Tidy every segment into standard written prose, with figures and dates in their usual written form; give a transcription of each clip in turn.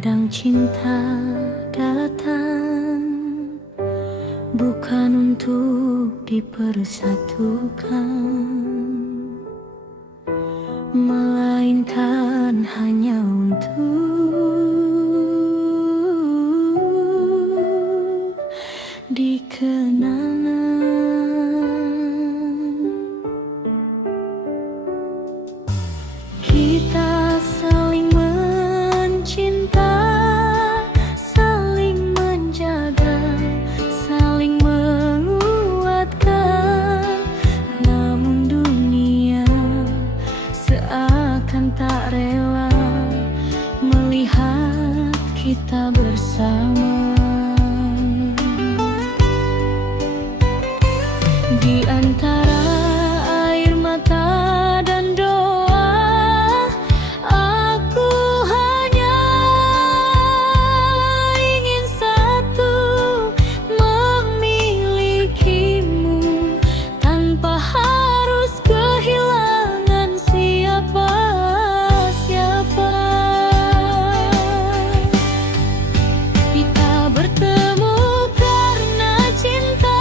Kadang cinta datang bukan untuk dipersatukan, melainkan hanya untuk dikenang. Kita saling mencinta, saling menjaga, saling menguatkan. Namun dunia seakan tak rela melihat kita bersama. Di antara air mata dan doa, aku hanya ingin satu, memilikimu tanpa harus kehilangan siapa-siapa. Kita bertemu karena cinta,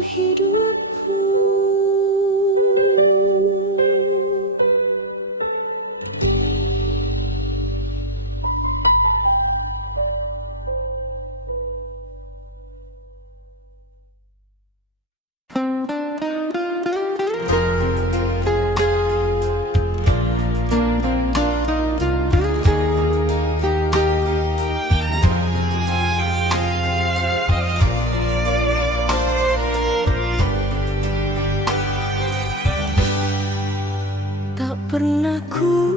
hidupku. Tak pernah ku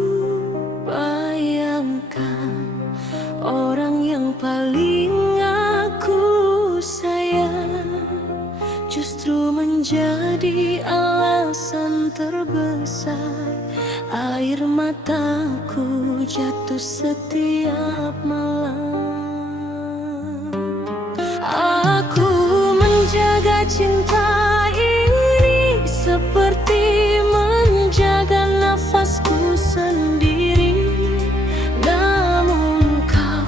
bayangkan orang yang paling aku sayang justru menjadi alasan terbesar air mataku jatuh setiap malam. Aku menjaga cinta ini seperti menjaga nafasku sendiri, namun kau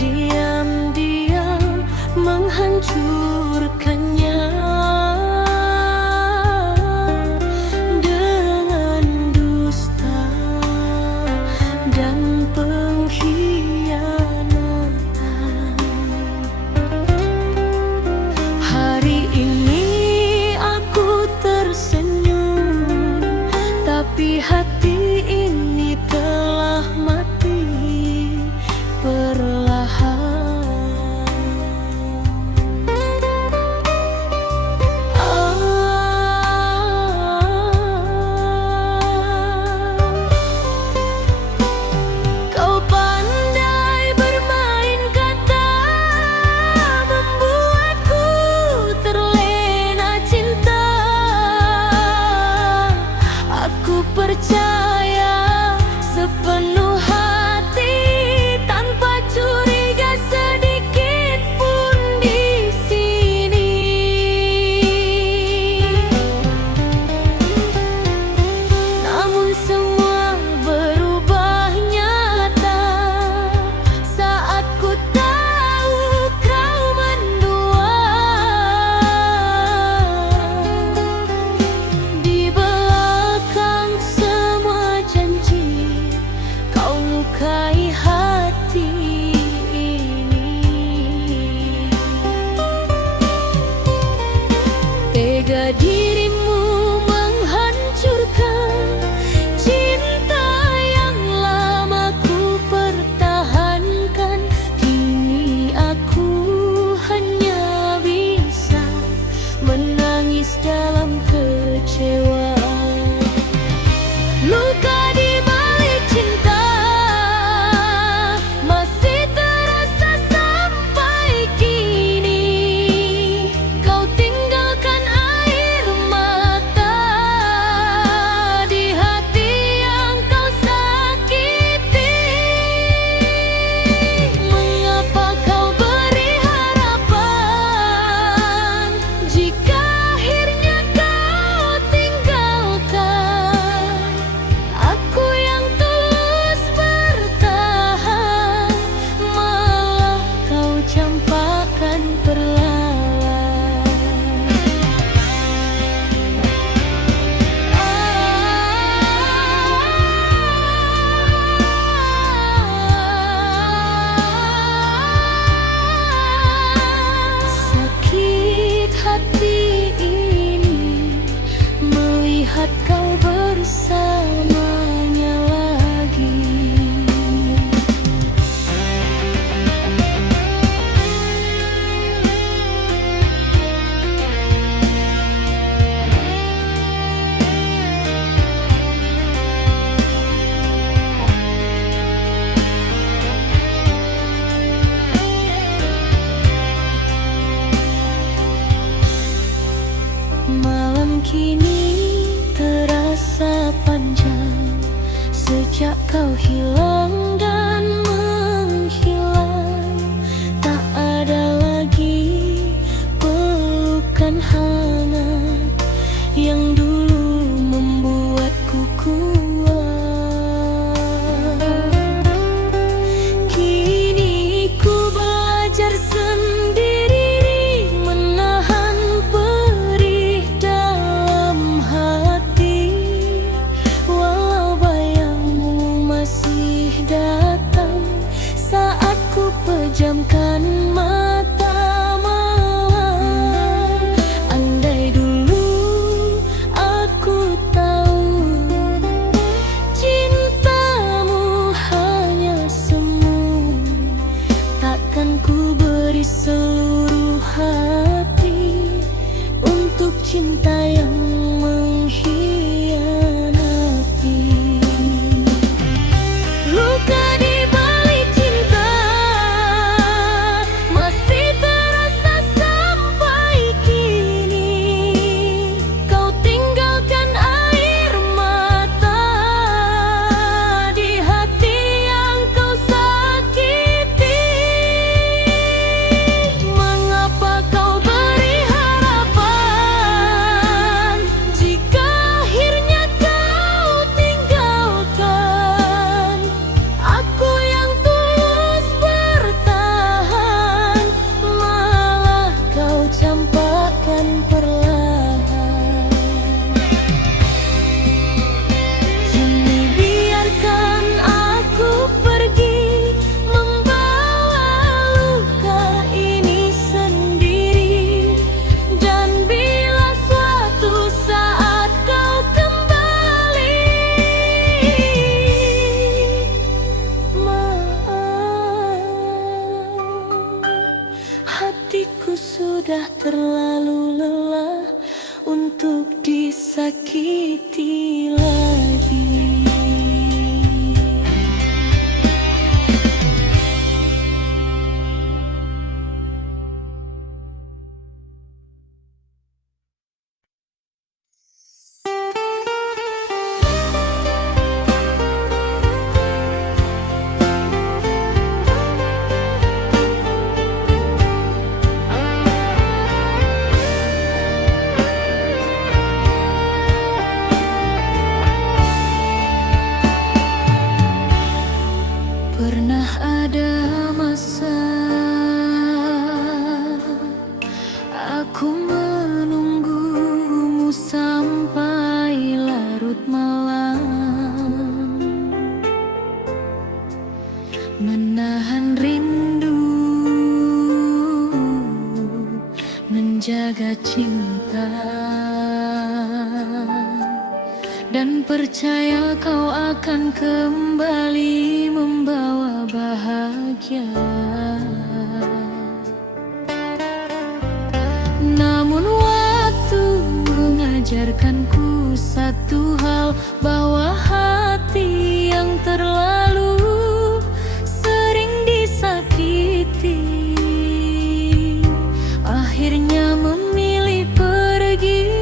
diam-diam menghancurkannya dengan dusta dan pengkhianatan. Hari ini aku tersenyum, tapi hati ini telah mati perlahan. Kau pandai bermain kata, membuatku terlena cinta. Aku percaya sepenuh hati tanpa curiga sedikit pun di sini. Namun semua berubah nyata saat ku tahu kau mendua. Di belakang semua janji kau lukai hati ini. Tega dirimu menghancurkan cinta yang lama ku pertahankan. Kini aku hanya bisa menangis dalam kecewaan. Luka di balik cinta masih terasa sampai kini. Kau tinggalkan air mata di hati yang kau sakiti. Mengapa kau beri harapan jika akhirnya kau tinggalkan? Aku yang tulus bertahan, malah kau campakkan perlahan. Sakit hati ini melihat kau bersamanya lagi. Malam kini terasa panjang sejak kau hilang dan menghilang. Tak ada lagi pelukan hangat yang dulu membuatku kuat. Kini ku belajar sendiri menahan perasaan. cinta yang mengkhianati. Luka di balik cinta masih terasa sampai kini. Kau tinggalkan air mata di hati yang kau sakiti. Mengapa kau beri harapan jika akhirnya kau tinggalkan? Aku yang tulus bertahan, malah kau campakkan perlahan. Kini biarkan aku pergi, membawa luka ini sendiri. Dan bila suatu saat kau kembali, maaf, hatiku sudah terlalu lelah untuk disakiti lagi. Pernah ada masa aku menunggumu sampai larut malam, menahan rindu, menjaga cinta, dan percaya kau akan kembali membawa bahagia. Namun waktu mengajarkanku satu hal, bahwa hati yang terlalu sering disakiti akhirnya memilih pergi.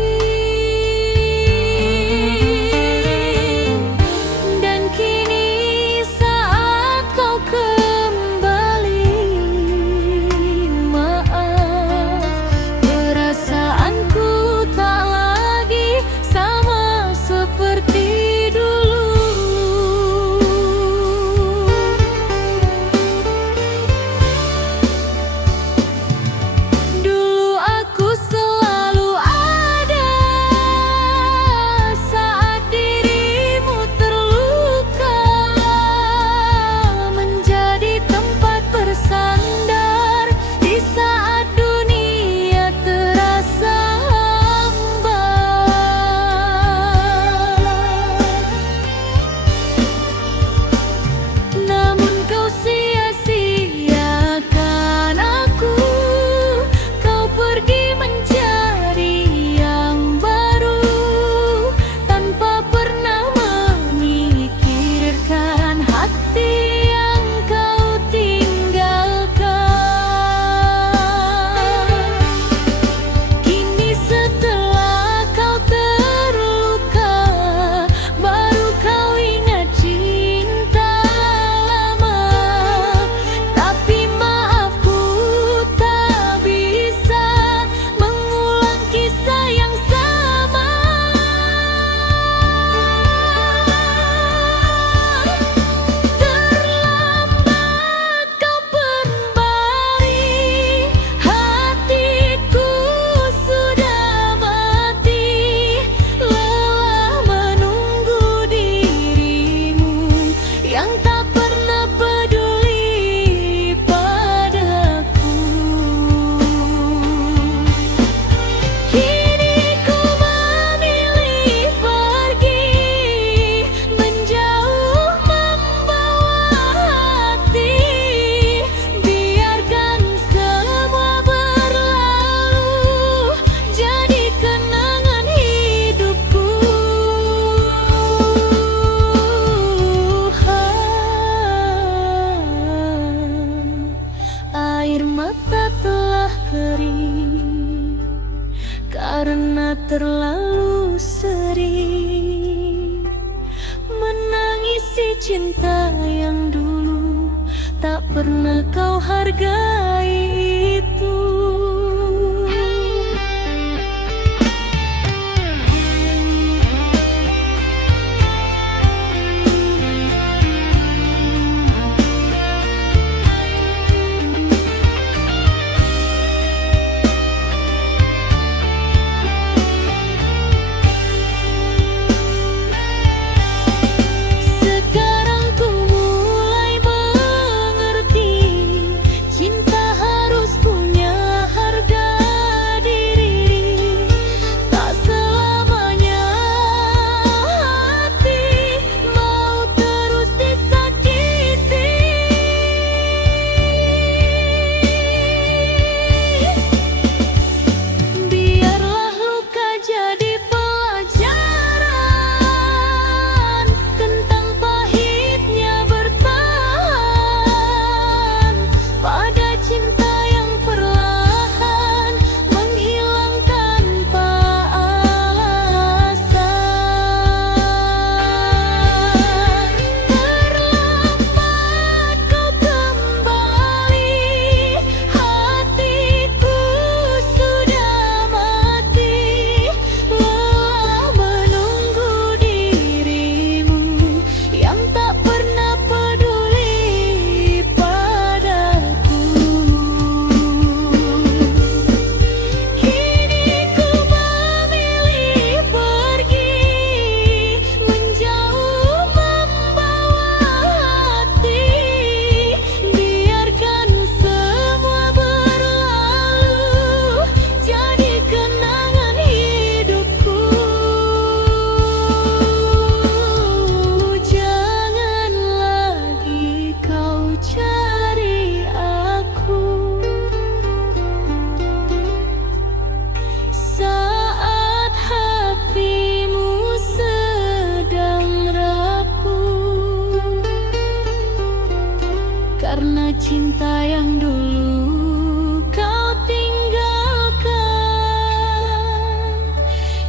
Dan kini saat kau kembali, karena terlalu sering menangisi cinta yang dulu tak pernah kau hargai itu. Karena cinta yang dulu kau tinggalkan,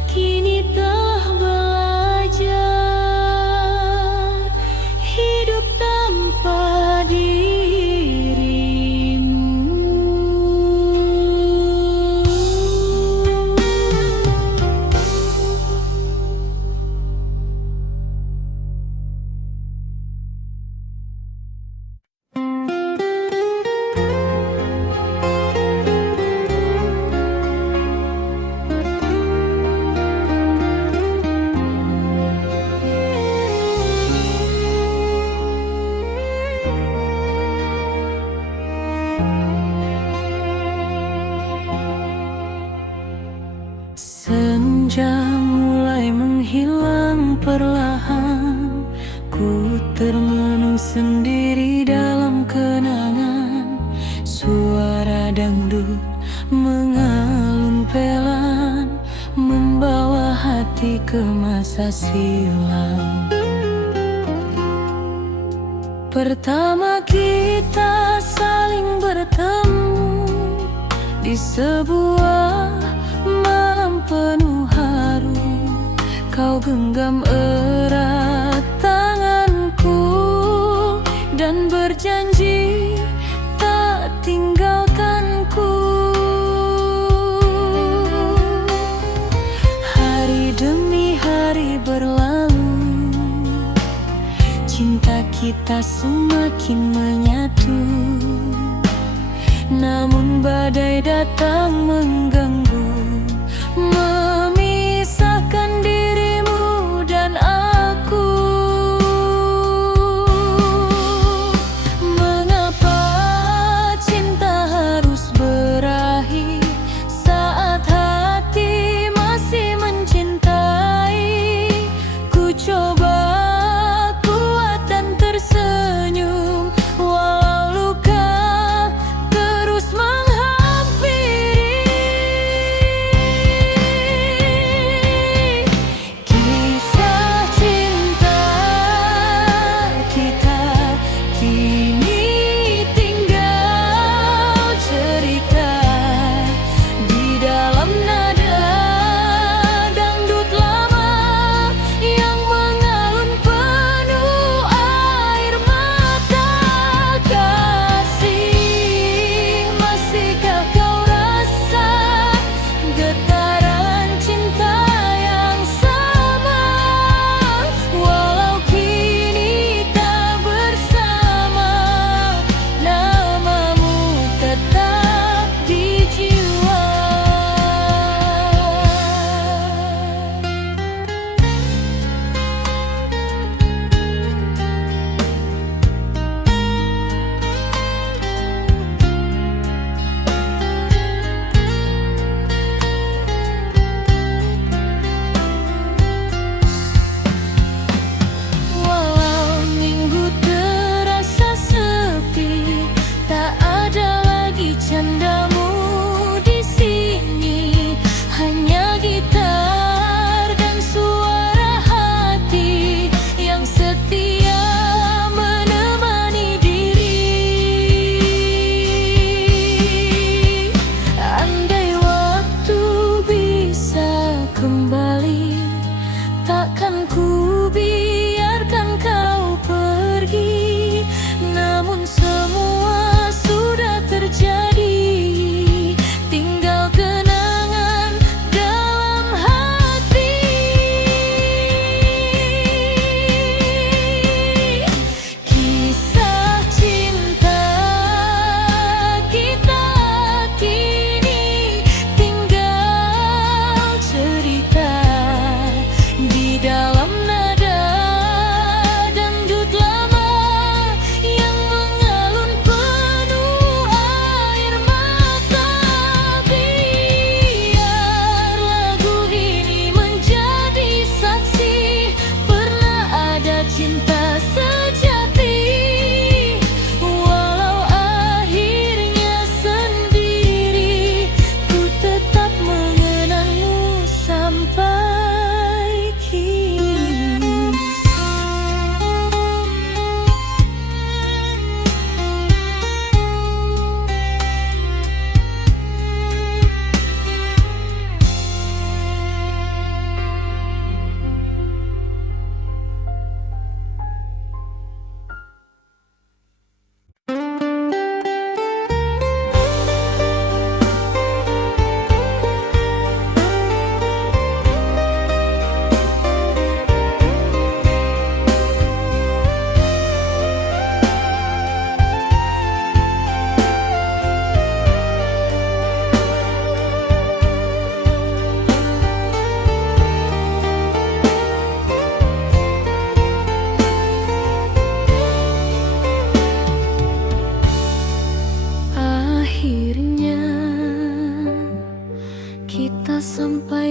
kini telah belajar hidup tanpa dirimu. Senja mulai menghilang perlahan, ku termenung sendiri dalam kenangan. Suara dangdut mengalun pelan, membawa hati ke masa silam. Pertama kita saling bertemu di sebuah malam penuh haru. Kau genggam erat tanganku dan berjanji tak tinggalkanku. Hari demi hari berlalu, cinta kita semakin menyatu. Namun badai datang mengganggu, memisahkan dirimu dan aku. Mengapa cinta harus berakhir saat hati masih mencintai? Ku coba kuat dan tersenyum walau luka terus menghampiri.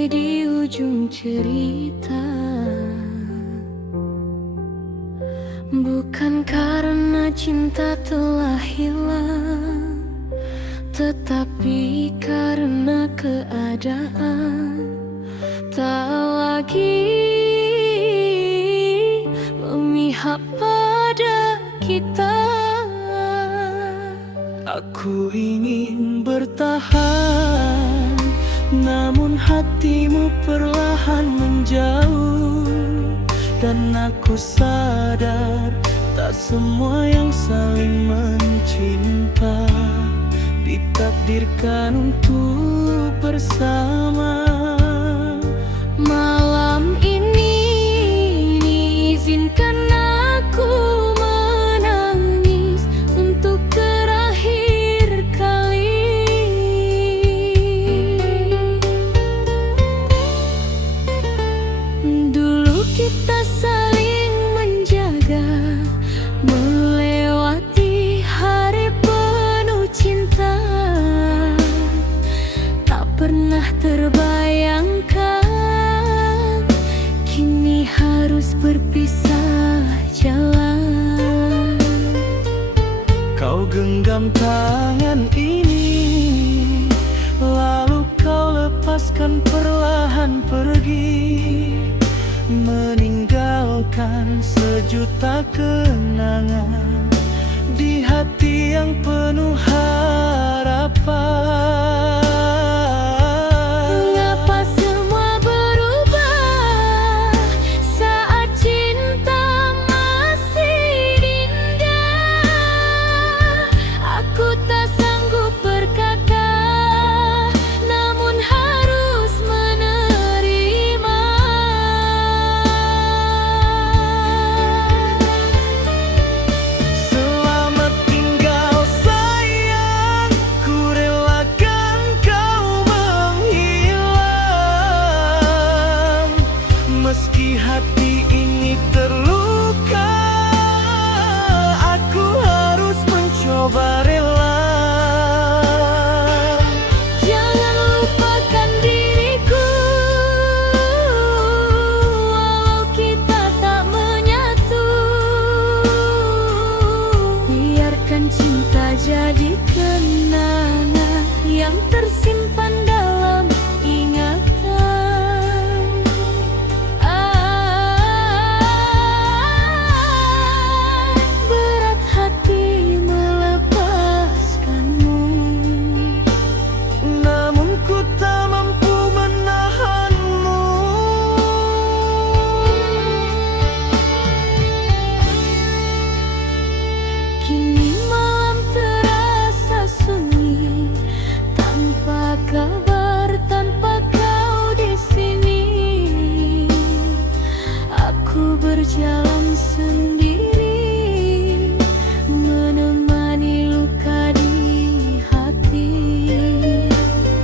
sampai di ujung cerita. Bukan karena cinta telah hilang, tetapi karena keadaan tak lagi memihak pada kita. Aku ingin bertahan, namun hatimu perlahan menjauh. Dan aku sadar tak semua yang saling mencinta ditakdirkan untuk bersama. Malam ini izinkan aku menangis untuk terakhir kali. Dulu kita saling menjaga, melewati hari penuh cinta. Tak pernah terbayangkan kini harus berpisah jalan. Kau genggam tangan ini, lalu kau lepaskan perlahan pergi, meninggalkan sejuta kenangan di hati yang penuh harapan. Mengapa semua berubah saat cinta masih indah? Aku tak sanggup berkata, namun harus menerima. Selamat tinggal sayang, ku relakan kau menghilang. Meski hati ini terluka, aku harus mencoba rela. Jangan lupakan diriku, walau kita tak menyatu. Biarkan cinta jadi kenangan yang tersimpan dalam ingatan. Berat hati melepaskanmu, Namun ku tak mampu menahanmu. kini malam terasa sunyi, tanpa kabar, tanpa kau di sini. Aku berjalan sendiri, menemani luka di hati.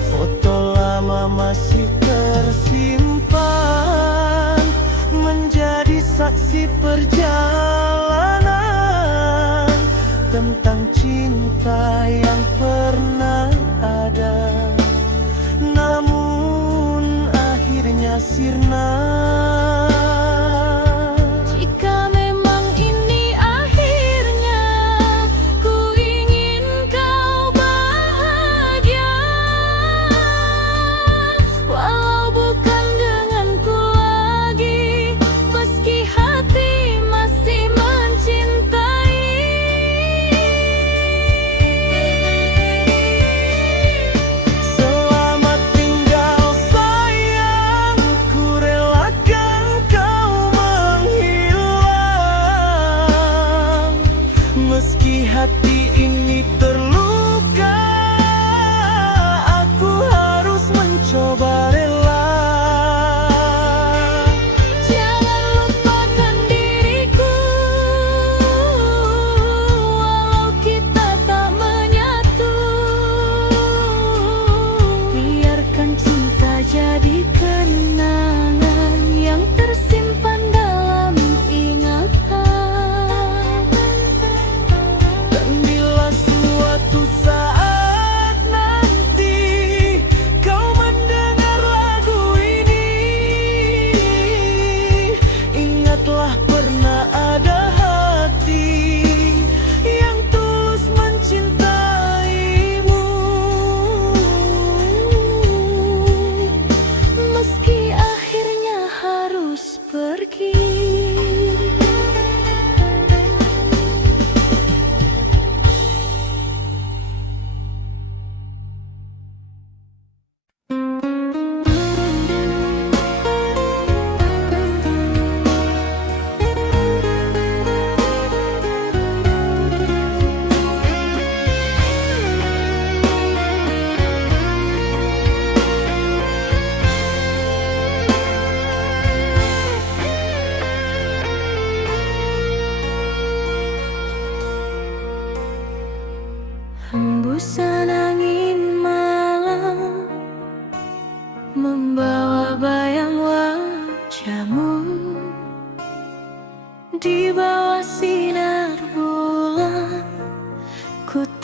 Foto lama masih tersimpan, menjadi saksi perjalanan tentang cinta yang pernah ada, namun akhirnya sirna. Jika memang ini akhirnya, ku ingin kau bahagia, walau bukan denganku lagi, meski hati masih mencintai. Selamat tinggal sayang, ku rela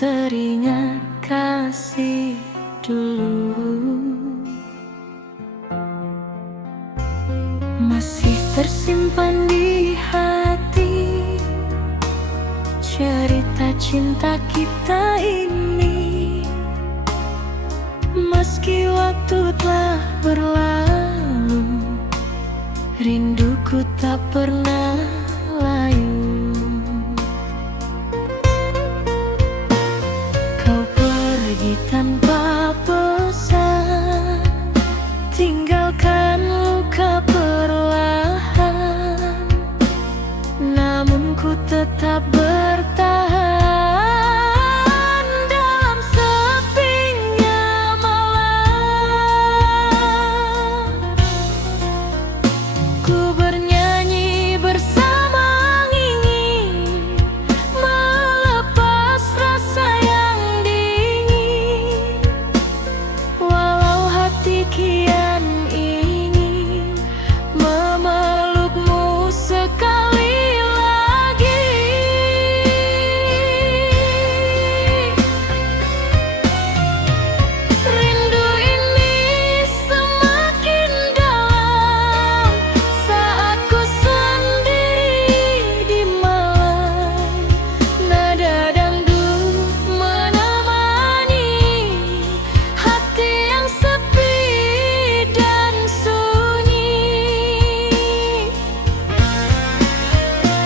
teringat kasih dulu, masih tersimpan di hati cerita cinta kita ini. Meski waktu telah berlalu, rinduku tak pernah layu. Kau pergi tanpa pesan, tinggalkan luka perlahan, namun ku tetap bertahan dalam sepinya malam. Ku bernyanyi bersama ingin melepas rasa yang dingin, walau hati kian ingin memelukmu sekali lagi. Rindu ini semakin dalam saat ku sendiri di malam. Nada dangdut menemani hati yang sepi dan sunyi.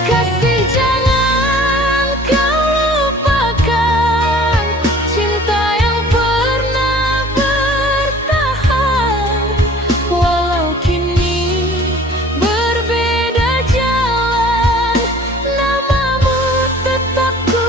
Kasih, jangan kau lupakan cinta yang pernah bertahan, walau kini berbeda jalan, namamu tetap ku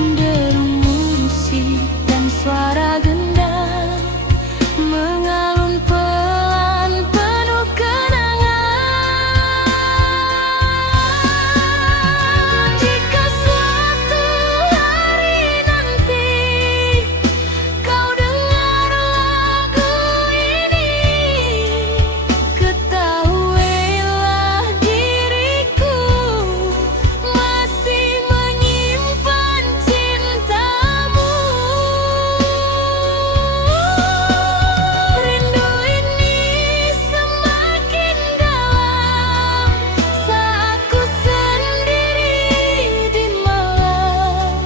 Deru musik dan suara gendang mengalun pelan penuh kenangan. Jika suatu hari nanti kau dengar lagu ini, ketahuilah diriku masih menyimpan cintamu. Rindu ini semakin dalam saat ku sendiri di malam.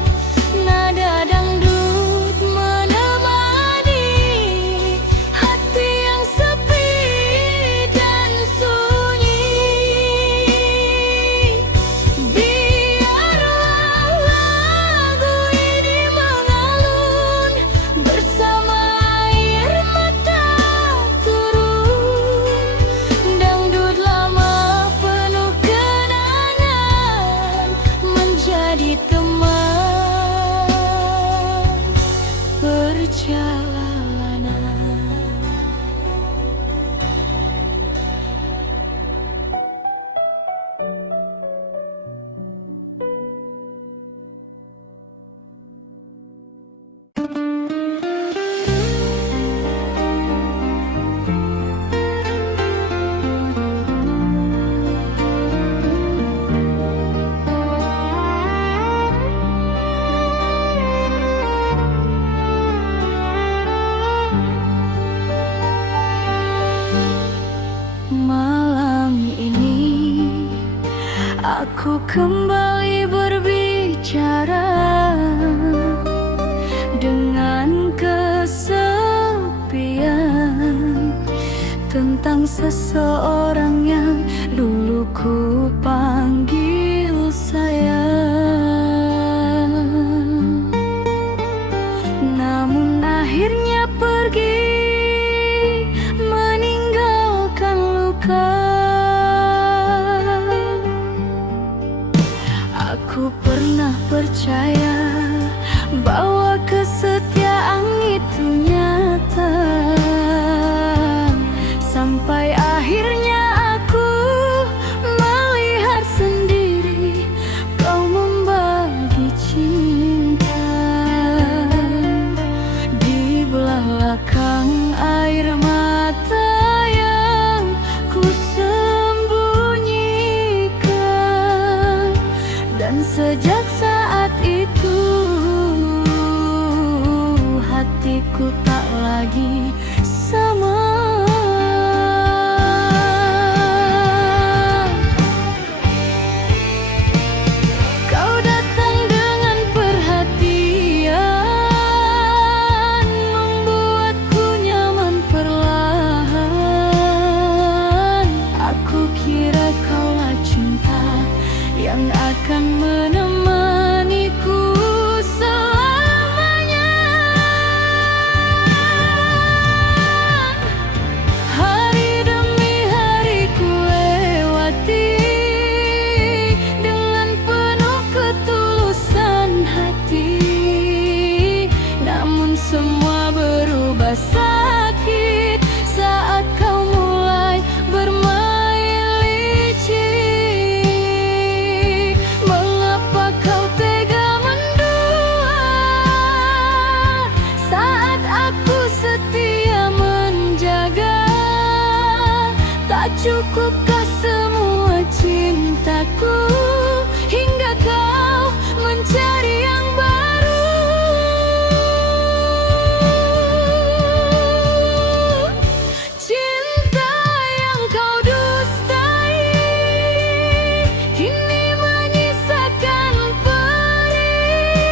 Nada dangdut menemani hati yang sepi dan sunyi. Biarlah lagu ini mengalun bersama air mata turun. Dangdut lama penuh kenangan menjadi teman perjalanan. Malam ini aku kembali berbicara dengan kesepian tentang seseorang yang dulu ku panggil sayang, namun akhirnya pergi meninggalkan luka. Aku pernah percaya bahwa kesetiaan itu nyata, Sejak saat itu hatiku tak lagi sama. Kau datang dengan perhatian, membuatku nyaman perlahan. Aku kira kaulah cinta yang akan menemaniku selamanya. Hari demi hari ku lewati dengan penuh ketulusan hati, namun semua berubah sakit saat kau mulai bermain licik. Mengapa kau tega mendua saat aku setia menjaga? Tak cukupkah semua cintaku hingga kau mencari yang baru? Cinta yang kau dustai kini menyisakan perih.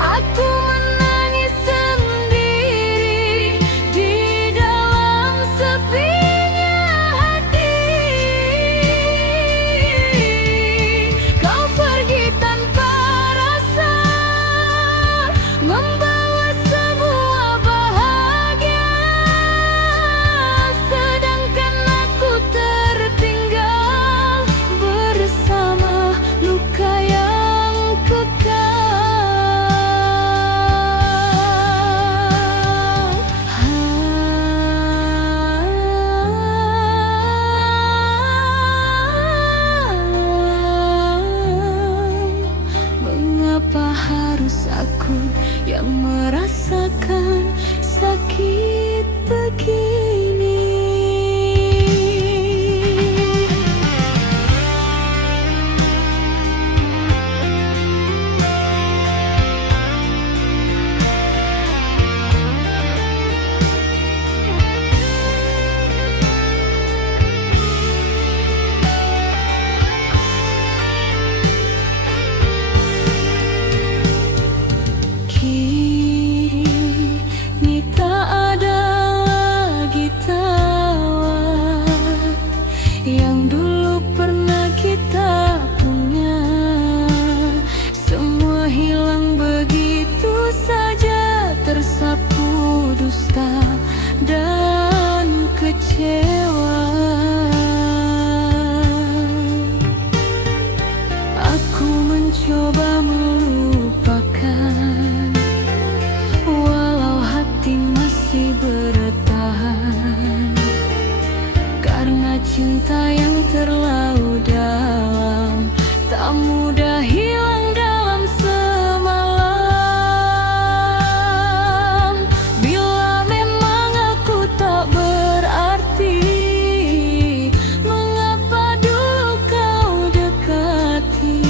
Aku menangis sendiri di dalam sepinya hati. Kau pergi tanpa rasa, membawa semua bahagia, sedangkan aku tertinggal bersama luka yang kekal. Mengapa harus aku yang merasakan sakit begini? Kini tak ada lagi tawa yang dulu pernah kita punya. Semua hilang begitu saja, tersapu dusta dan kecewa. Aku mencoba melupakan, walau hati masih bertahan, karena cinta yang terlalu dalam tak mudah hilang dalam semalam. Bila memang aku tak berarti, mengapa dulu kau dekati?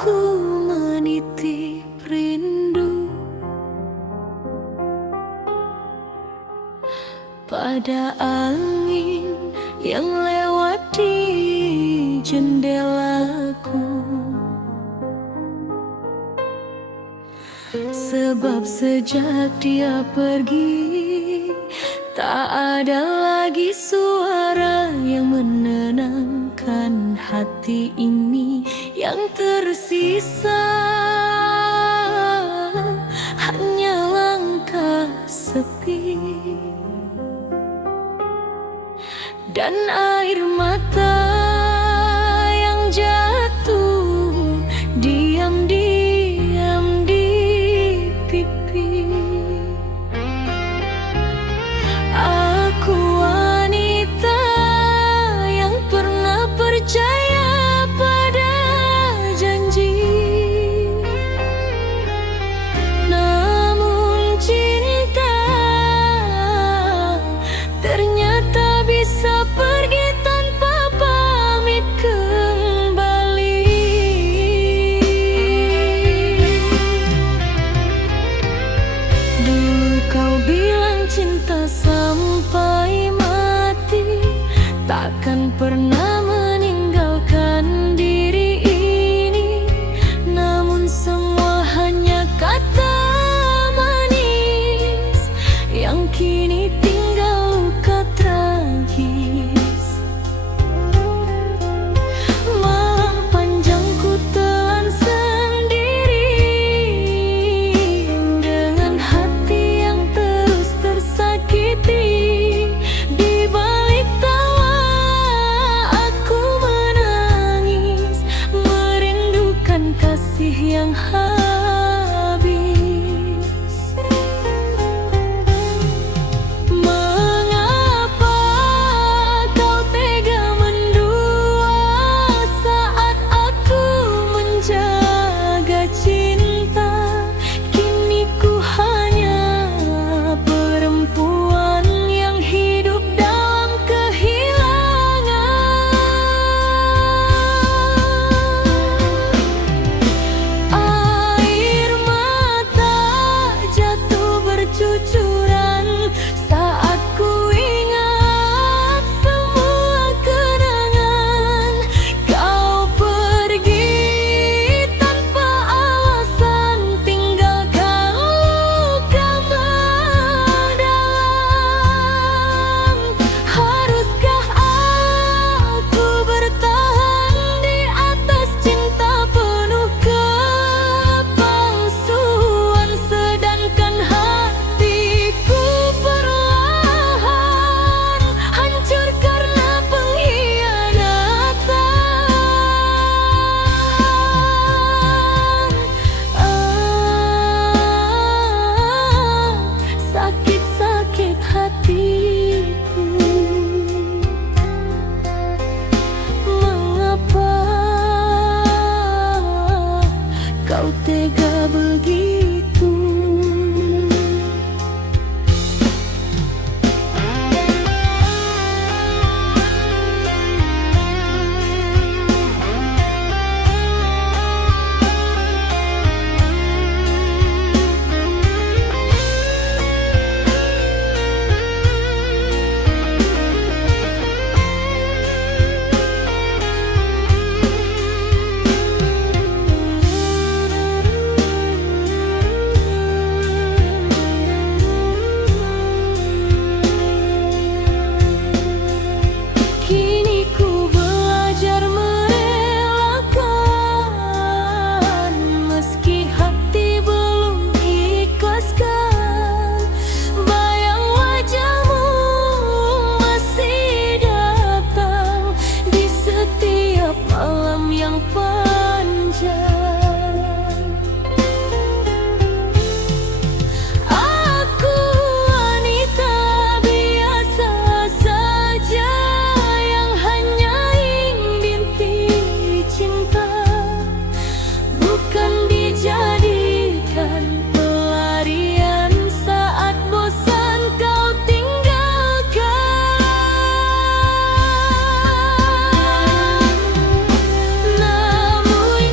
aku menitip rindu pada angin yang lewat di jendelaku. Sebab sejak dia pergi, tak ada lagi suara yang menenangkan hati ini. Yang tersisa hanya langkah sepi dan air mata yang jatuh diam-diam di pipi. Aku wanita yang pernah percaya pada janji, namun cinta ternyata bisa pergi tanpa pamit kembali. Dulu kau bilang cinta sampai mati, takkan pernah meninggalkan diri ini. Namun semua hanya kata manis yang kini tinggal luka tragis. Malam panjang ku telan sendiri dengan hati yang terus tersakiti. Di balik tawa aku menangis, merindukan kasih yang habis. Mengapa kau tega mendua saat aku menjaga cinta? Kini ku hanya perempuan yang hidup dalam kehilangan. Air mata jatuh bercucuran saat ku ingat semua kenangan. Kau pergi tanpa alasan, tinggalkan luka mendalam. Haruskah aku bertahan di atas cinta penuh kepalsuan, sedangkan hatiku perlahan hancur karena pengkhianatan. Sakit-sakit hatiku. Mengapa kau tega begitu? Kini ku belajar merelakan, meski hati belum ikhlaskan. Bayang wajahmu masih datang di setiap malam yang panjang. Aku wanita biasa saja yang hanya ingin cinta, bukan dijadikan pelarian saat bosan kau tinggalkan. Namun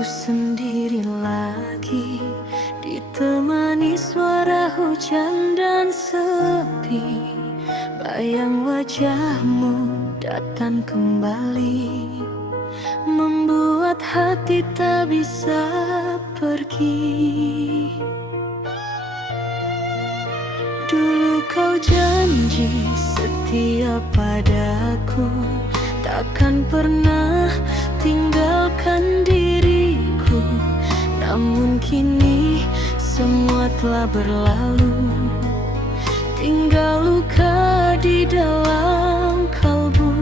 Aku sendiri lagi, ditemani suara hujan dan sepi. Bayang wajahmu datang kembali, membuat hati tak bisa pergi. Dulu kau janji setia padaku, takkan pernah tinggalkan diriku. Namun kini semua telah berlalu, tinggal luka di dalam kalbu.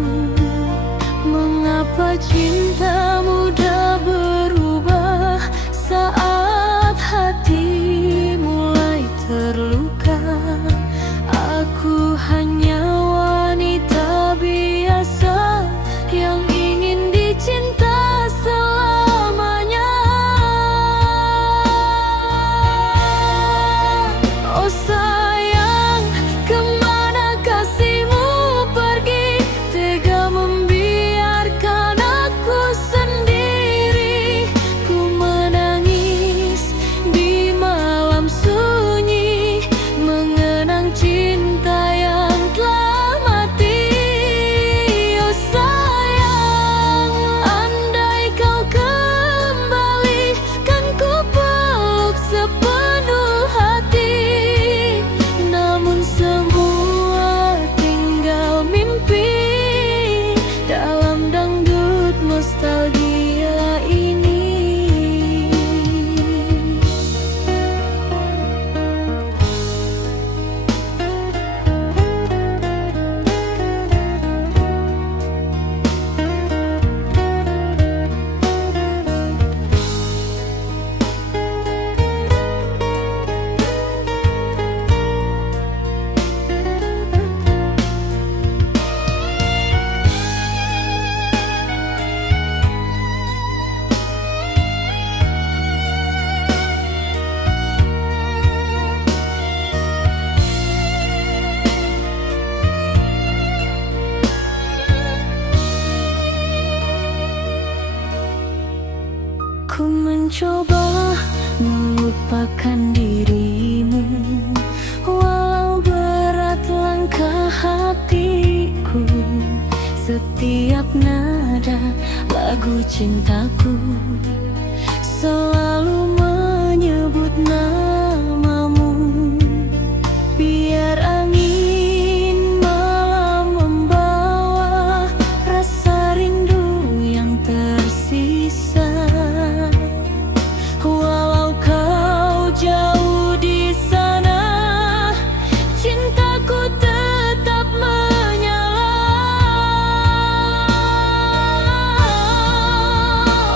Mengapa cinta mudah berubah saat hati mulai terluka? Aku hanya wanita biasa yang ingin dicinta selamanya. Oh sayang, kemana kasihmu pergi? Tega membiarkan aku sendiri. Ku menangis di malam sunyi, mengenang cinta yang telah mati. Oh sayang, andai kau kembali, kan ku peluk sepenuh hati. Namun semua tinggal mimpi dalam dangdut nostalgia ini. Ku mencoba melupakan dirimu, walau berat langkah hatiku. Setiap nada lagu cintaku selalu menyebut namamu. Biar angin malam membawa rasa rindu yang tersisa. Walau kau jauh di sana, cintaku tetap menyala.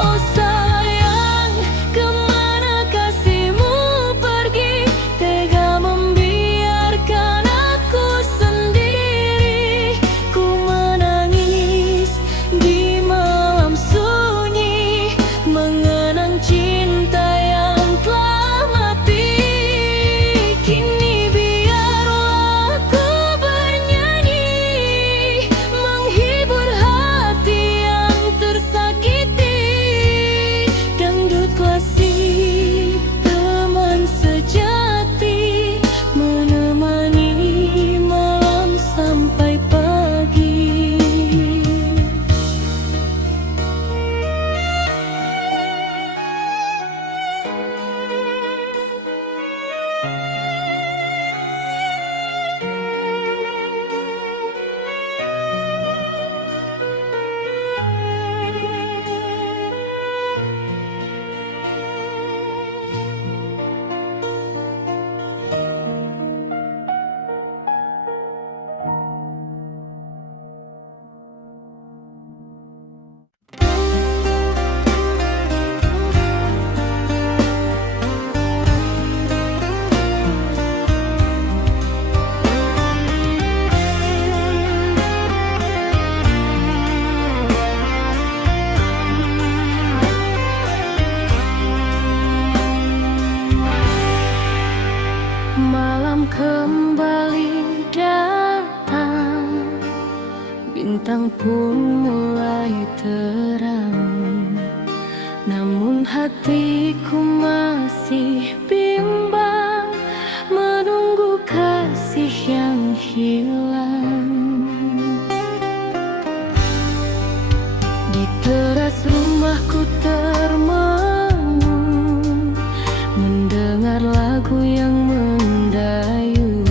Oh sayang, kemana kasihmu Di teras rumahku termenung, mendengar lagu yang mendayu.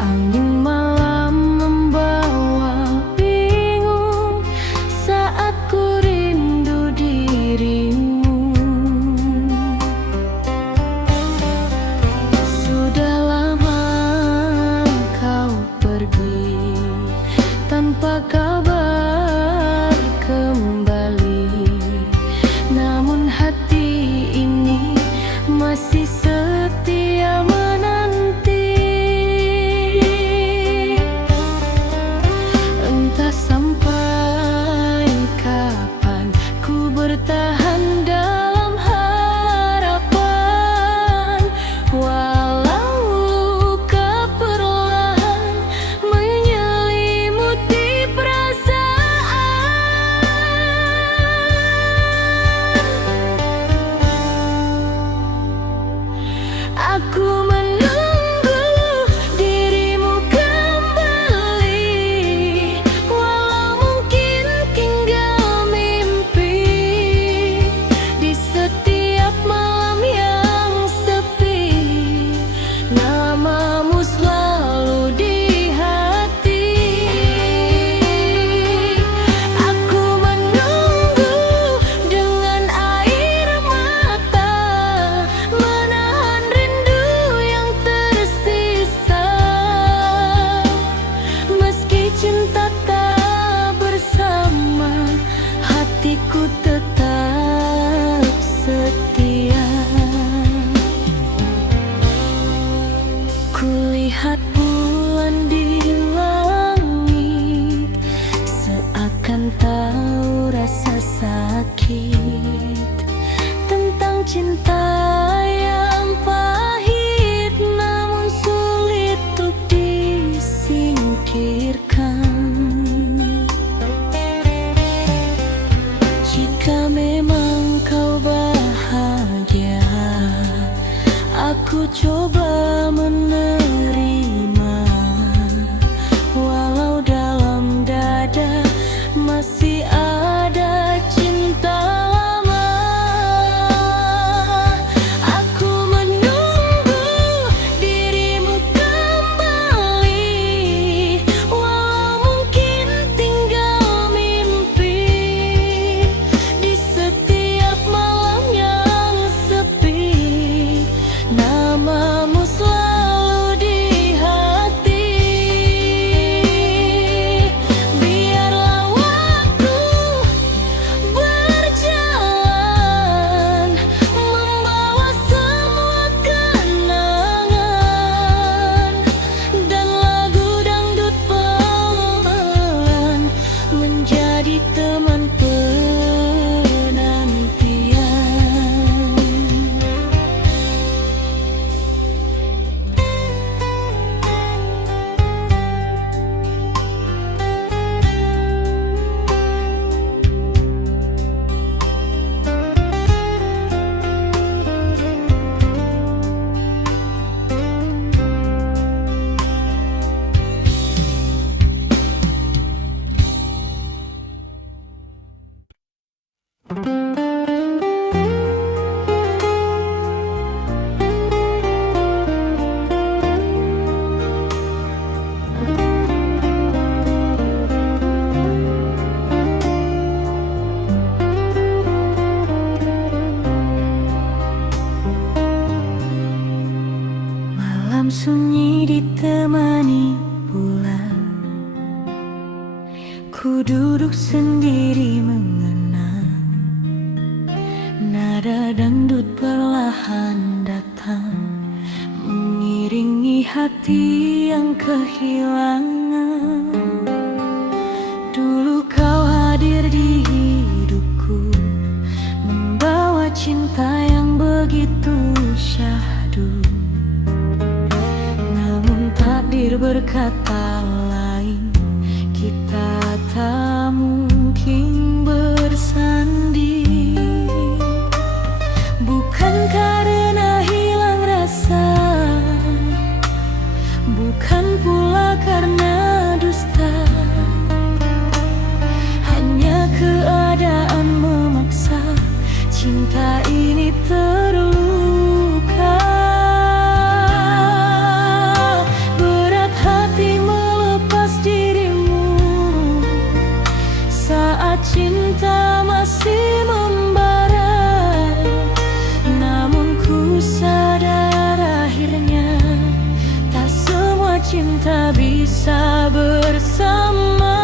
Angin malam membawa bingung saat ku rindu dirimu. Sudah lama kau pergi tanpa kabar kembali, namun hati ini masih setia menanti. Entah sampai kapan ku bertahan dalam harapan, walau luka perlahan menyelimuti perasaan. Aku menunggu dirimu kembali, walau mungkin tinggal mimpi. Di setiap malam yang sepi, namamu selalu di hati. Aku menunggu dengan air mata, menahan rindu yang tersisa. Meski cinta tak bersama, hatiku tetap setia. Kulihat bulan di langit, seakan tahu rasa sakit tentang cinta yang pahit, namun sulit untuk disingkirkan. Jika memang kau bahagia, aku coba menerima, walau dalam dada masih ada cinta lama. Aku menunggu dirimu kembali, walau mungkin tinggal mimpi. Di setiap malam yang sepi, namamu selalu di hati. Biarlah waktu berjalan, membawa semua kenangan, dan lagu dangdut pelan menjadi teman penantian. Malam sunyi ditemani bulan, ku duduk sendiri mengenang. Nada dangdut perlahan datang, mengiringi hati yang kehilangan. Dulu kau hadir di hidupku, membawa cinta yang begitu syahdu. Namun takdir berkata lain, kita tak mungkin bersanding. Bukan karena hilang rasa, bukan pula karena dusta, hanya kini terluka. Berat hati melepas dirimu saat cinta masih membara. Namun ku sadar akhirnya tak semua cinta bisa bersama.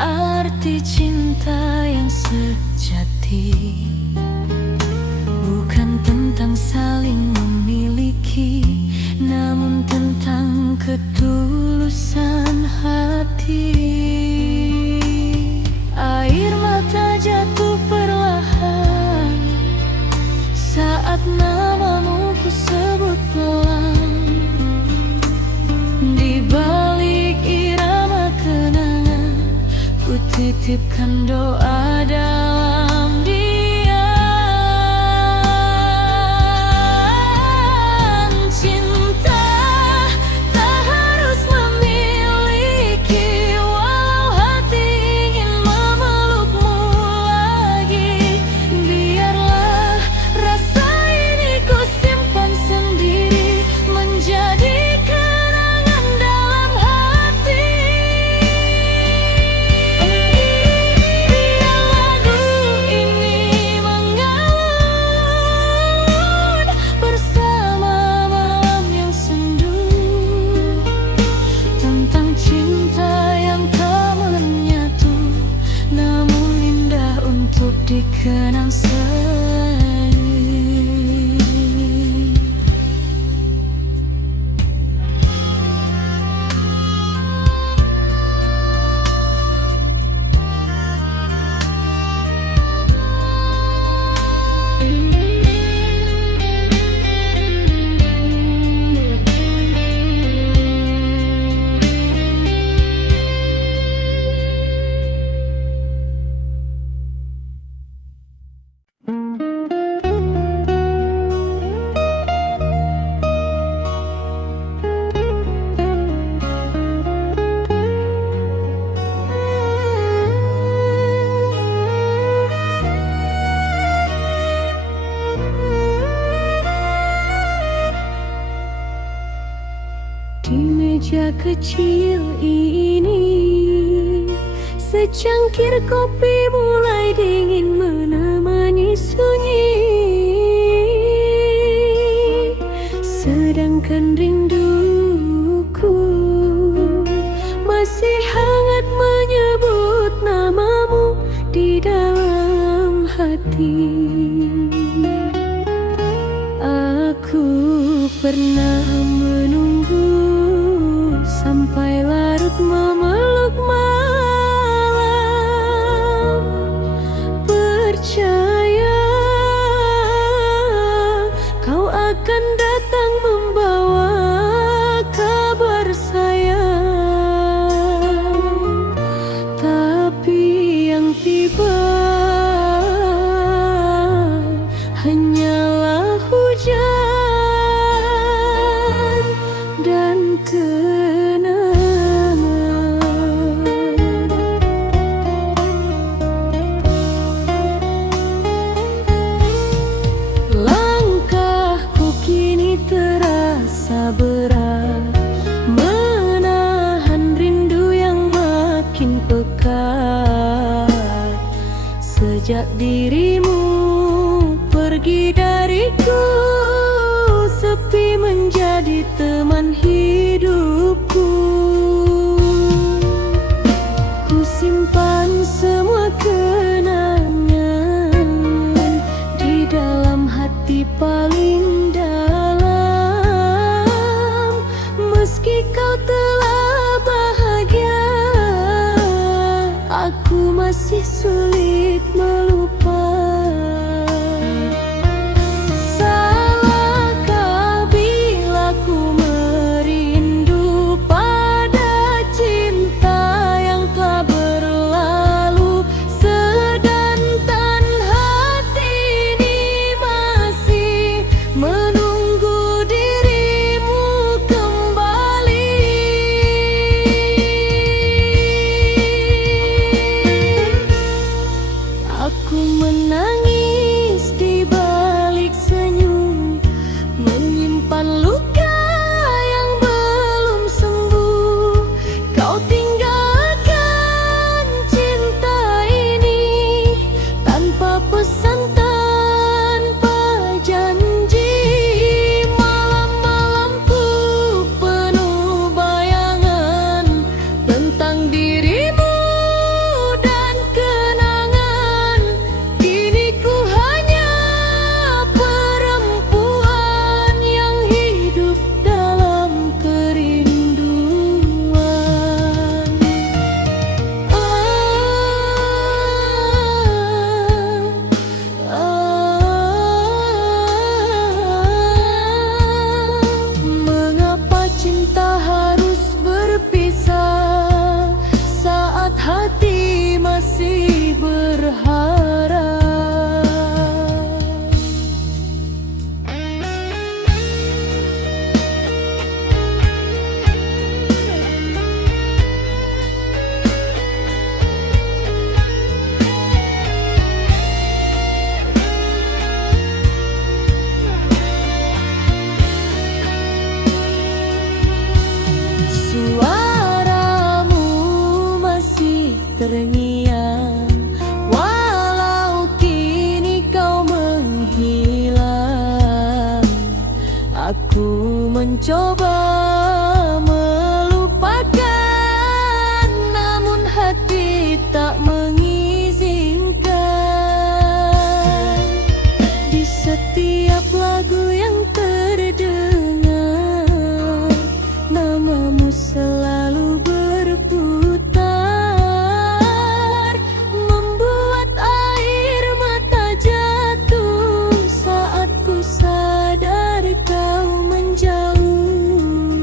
Arti cinta yang sejati bukan tentang saling memiliki, namun tentang ketulusan hati. Air mata jatuh perlahan saat namamu ku sebut pelan. Di balik irama kenangan ku titipkan doa dalam diam. Cinta tak harus memiliki, walau hati ingin memelukmu lagi. Biarlah rasa ini ku simpan sendiri, menjadi kenangan dalam hati. Dikenang sendiri. Di meja kecil ini, secangkir kopi mulai dingin menemani sunyi. Sedangkan rinduku masih hangat menyebut namamu di dalam hati. Aku pernah menunggu sampai larut memeluk malam, percaya kau akan datang membawa kabar sayang. Tapi yang tiba hanyalah hujan dan langkahku kini terasa berat, menahan rindu yang makin pekat. Sejak dirimu pergi dariku, sepi menjadi teman hidup. paling dalam. Meski kau telah bahagia, aku masih sulit melupa. Salahkah bila ku merindu pada cinta yang telah berlalu, sedangkan hati ini masih menunggu dirimu kembali. Aku menangis di balik senyum, menyimpan luka yang belum sembuh. Kau tinggalkan cinta ini tanpa pesan, tanpa janji. Malam-malamku penuh bayangan tentang dirimu dan kenangan. Kini ku hanya perempuan yang hidup dalam kerinduan. Mengapa cinta harus berpisah saat hati masih berharap? Suaramu masih terngiang, walau kini kau menghilang. Aku mencoba melupakan, namun hati tak mengizinkan. Di setiap lagu yang terdengar, namamu selalu berputar, membuat air mata jatuh saat ku sadar kau menjauh.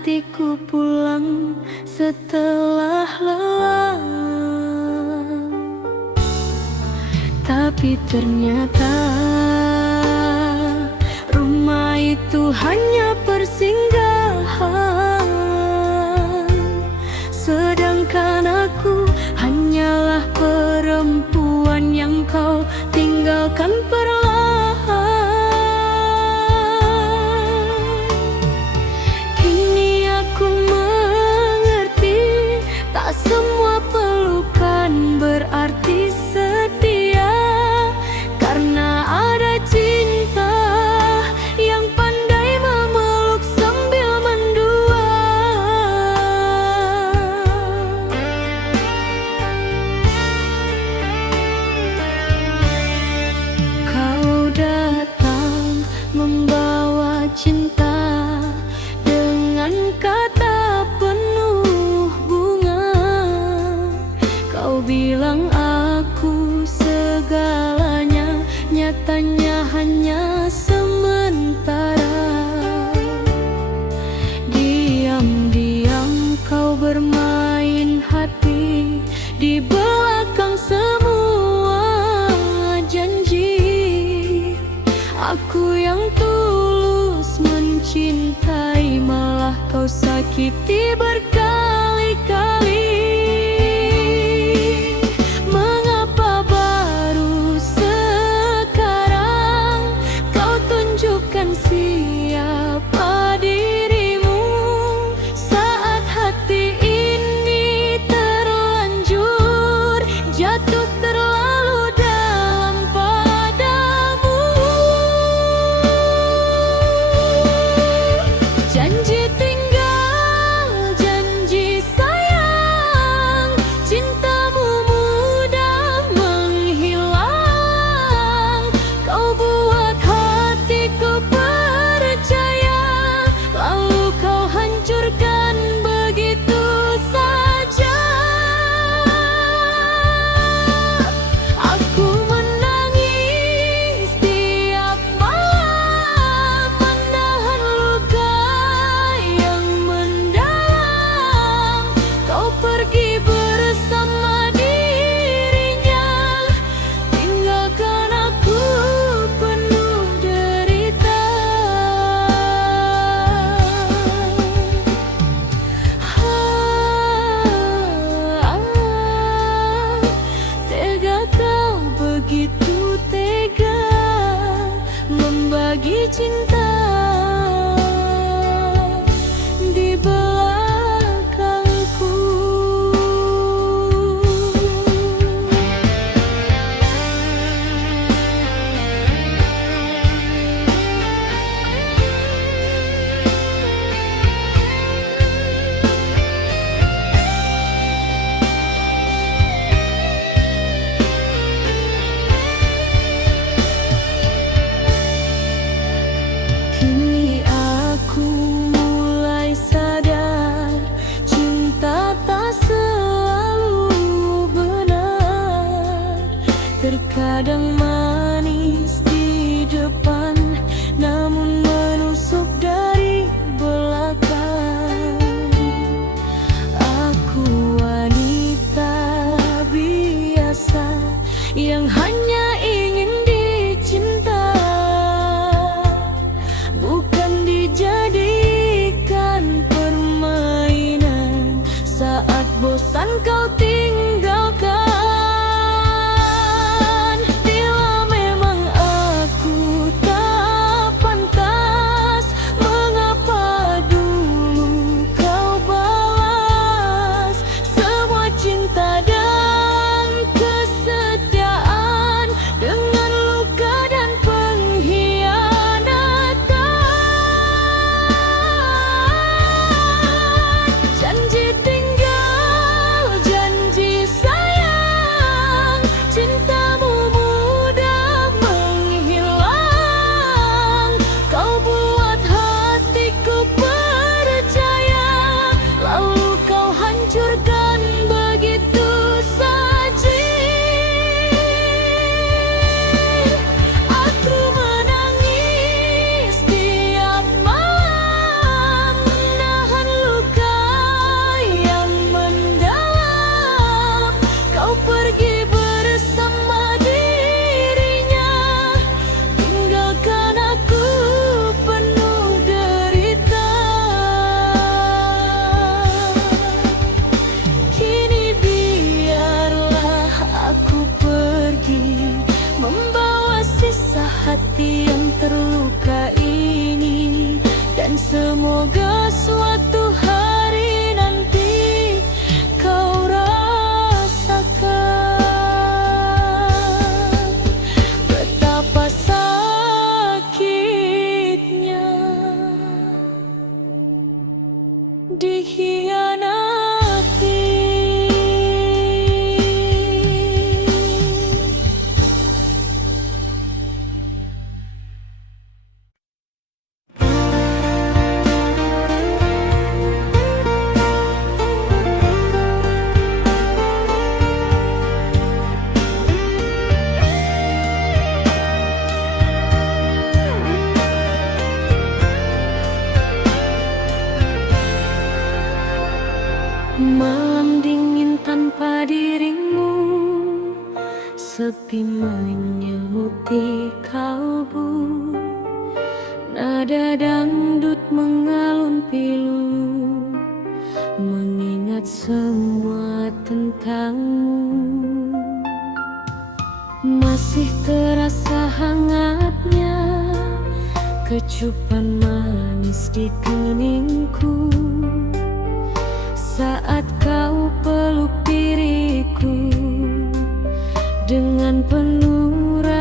hatiku pulang setelah lelah. Tapi ternyata rumah itu hanya persinggahan, sedangkan aku hanyalah perempuan yang kau tinggalkan perlahan. Kini aku mengerti, tak semua pelukan berarti setia, karena ada cinta yang pandai memeluk sambil mendua. Kau datang membawa cinta dengan kata penuh bunga. Kau bilang aku segalanya, nyatanya hanya sementara. Diam-diam kau bermain hati di belakang semua janji. Aku yang tulus mencintai, malah kau sakiti berkali-kali. Mengapa baru sekarang kau tunjukkan siapa dirimu, saat hati ini terlanjur jatuh terlalu dalam padamu. Janji tinggal, janji sayang, cintamu mudah menghilang. Kau buat hatiku percaya, lalu kau hancurkan begitu saja. Aku menangis tiap malam, menahan luka yang mendalam. Kau pergi bersama dirinya, tinggalkan aku penuh derita. Tega kau, begitu tega membagi cinta di belakangku. hati yang terluka ini. Dan semoga suatu hari nanti kau rasakan betapa sakitnya dikhianati. Malam dingin tanpa dirimu, sepi menyelimuti kalbu. Nada dangdut mengalun pilu, mengingat semua tentangmu. Masih terasa hangatnya kecupan manis di keningku saat kau peluk diriku dengan penuh rasa.